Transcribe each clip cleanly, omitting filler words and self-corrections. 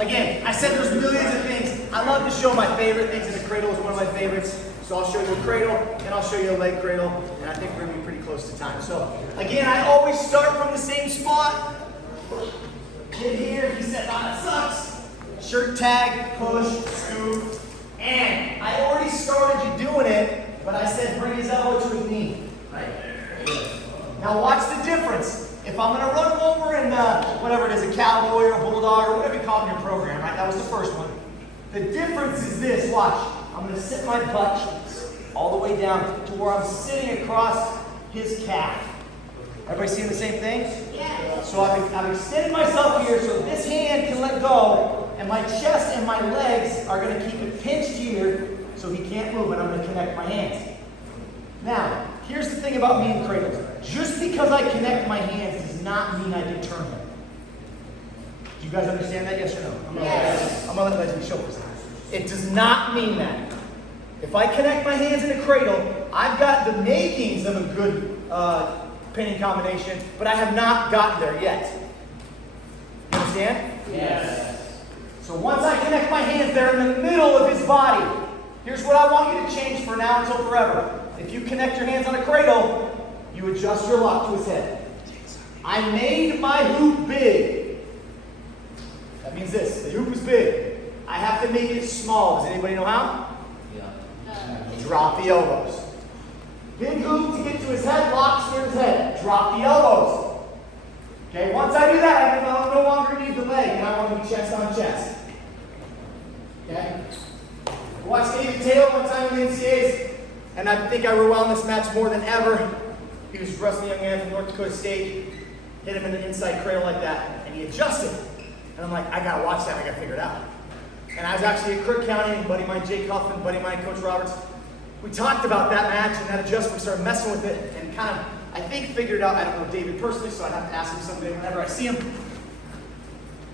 Again, I said there's millions of things. I love to show my favorite things, and the cradle is one of my favorites. So I'll show you a cradle, and I'll show you a leg cradle, and I think we're going to be pretty close to time. So again, I always start from the same spot. Get here, he said, "Ah, that sucks." Shirt tag, push, scoop, and I already started you doing it, but I said bring his elbow to his knee. Right? Now watch the difference. If I'm going to run him over in whatever it is, a cowboy or a bulldog or whatever you call it in your program, right? That was the first one. The difference is this. Watch. I'm going to sit my butt cheeks all the way down to where I'm sitting across his calf. Everybody seeing the same thing? Yeah. So I've extended myself here so this hand can let go, and my chest and my legs are going to keep it pinched here so he can't move, and I'm going to connect my hands. Now, here's the thing about me and cradles. Just because I connect my hands does not mean I deter him. Do you guys understand that? Yes or no? I'm going to let you show us. It does not mean that. If I connect my hands in a cradle, I've got the makings of a good pinning combination, but I have not gotten there yet. You understand? Yes. So once I connect my hands, they're in the middle of his body. Here's what I want you to change for now until forever. If you connect your hands on a cradle, you adjust your lock to his head. I made my hoop big. That means this. The hoop is big. I have to make it small. Does anybody know how? Yeah. Drop the elbows. Big hoop to get to his head, locks near his head. Drop the elbows. Okay, once I do that, I no longer need the leg, and I want to be chest on chest. Okay? I watched David Taylor one time in the NCAAs. And I think I were well in this match more than ever. He was a wrestling young man from North Dakota State. Hit him in the inside cradle like that. And he adjusted. And I'm like, I got to watch that. I got to figure it out. And I was actually at Kirk County, and buddy of mine, Jake Huffman, buddy of mine, Coach Roberts. We talked about that match and that adjustment. We started messing with it and kind of, I think, figured out. I don't know David personally, so I'd have to ask him someday whenever I see him.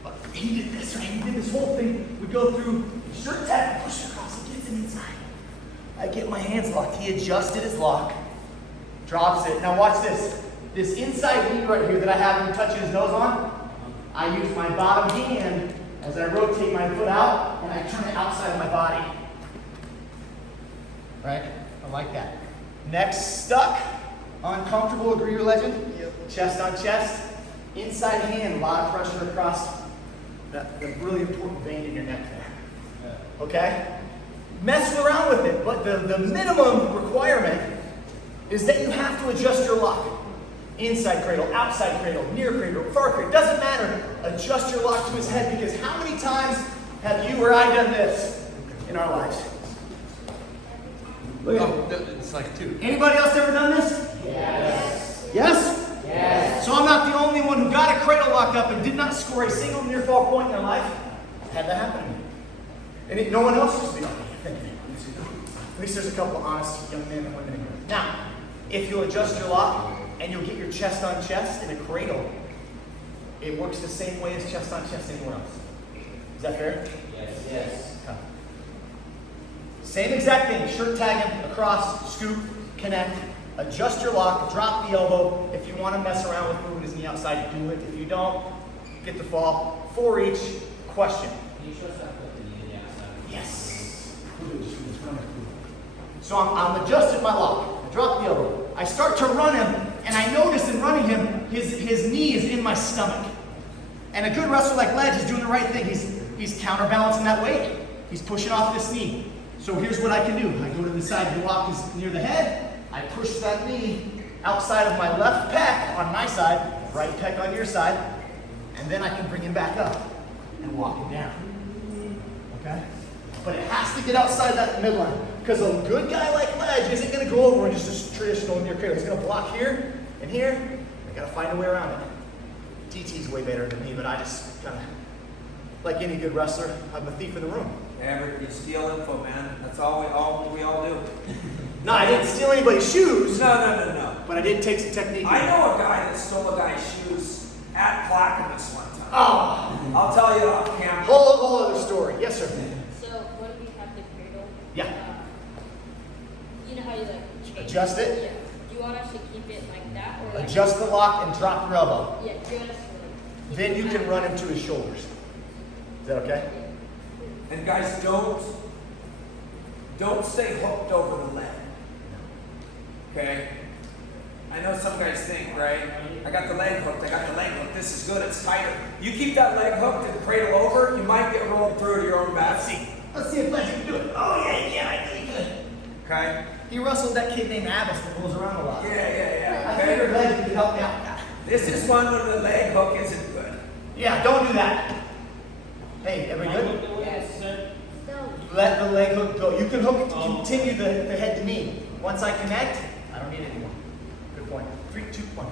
But he did this, right? He did this whole thing. We go through shirt tag, push across, and gets him inside. I get my hands locked. He adjusted his lock, drops it. Now watch this. This inside knee right here that I have him touching his nose on, I use my bottom hand as I rotate my foot out, and I turn it outside of my body. Right? I like that. Next, stuck, uncomfortable, agree or legend? Yep. Chest on chest. Inside hand, a lot of pressure across the really important vein in your neck there. Okay? Mess around with it, but the minimum requirement is that you have to adjust your lock. Inside cradle, outside cradle, near cradle, far cradle, doesn't matter. Adjust your lock to his head, because how many times have you or I done this in our lives? Look at it. It's like two. Anybody else ever done this? Yes. Yes? Yes. So I'm not the only one who got a cradle lock up and did not score a single near fall point in their life. Had that happen to me. And no one else used to be on me. At least there's a couple of honest young men and women in here. Now, if you'll adjust your lock and you'll get your chest on chest in a cradle, it works the same way as chest on chest anywhere else. Is that fair? Yes. Yes. Okay. Same exact thing. Shirt tag him across, scoop, connect, adjust your lock, drop the elbow. If you want to mess around with moving his knee outside, do it. If you don't, get the fall. 4 each. Question. Can you show us how to put the knee in the outside? Yes. So I'm adjusting my lock. I drop the elbow. I start to run him, and I notice in running him, his knee is in my stomach. And a good wrestler like Ledge is doing the right thing. He's counterbalancing that weight. He's pushing off this knee. So here's what I can do. I go to the side. The lock is near the head. I push that knee outside of my left pec on my side, right pec on your side, and then I can bring him back up and walk him down. Okay? But it has to get outside that midline. Because a good guy like Ledge isn't going to go over and just a traditional near cradle. He's going to block here and here. I got to find a way around it. DT's way better than me, but I just kind of, like any good wrestler, I'm a thief in the room. Everett, you steal info, man. That's all we all do. No, I didn't steal anybody's shoes. No. But I did take some technique. I know a guy that stole a guy's shoes at Clackamas one time. Oh. I'll tell you off camera. Whole other story. Yes, sir. So what if you have the cradle? Yeah. You know how you like change? Adjust it? Yeah. Do you want us to keep it like that, or like Adjust the lock and drop your elbow. Yeah. Do you want us to like Then you can run him to his shoulders. Is that okay? And guys, don't stay hooked over the leg. Okay? I know some guys think, right? I got the leg hooked, this is good, it's tighter. You keep that leg hooked and cradle over, you might get rolled through to your own back. Let's see if Fletcher can do it. Oh yeah, he can. I think he could. Okay? He wrestled that kid named Abbas that moves around a lot. Yeah. I figured Fletcher could help me out. This is one where the leg hook isn't good. Yeah, don't do that. Hey, everybody good? Yes, sir. Let the leg hook go. You can hook it to continue the head to knee. Once I connect, I don't need it anymore. Good point. 3, 2, 1.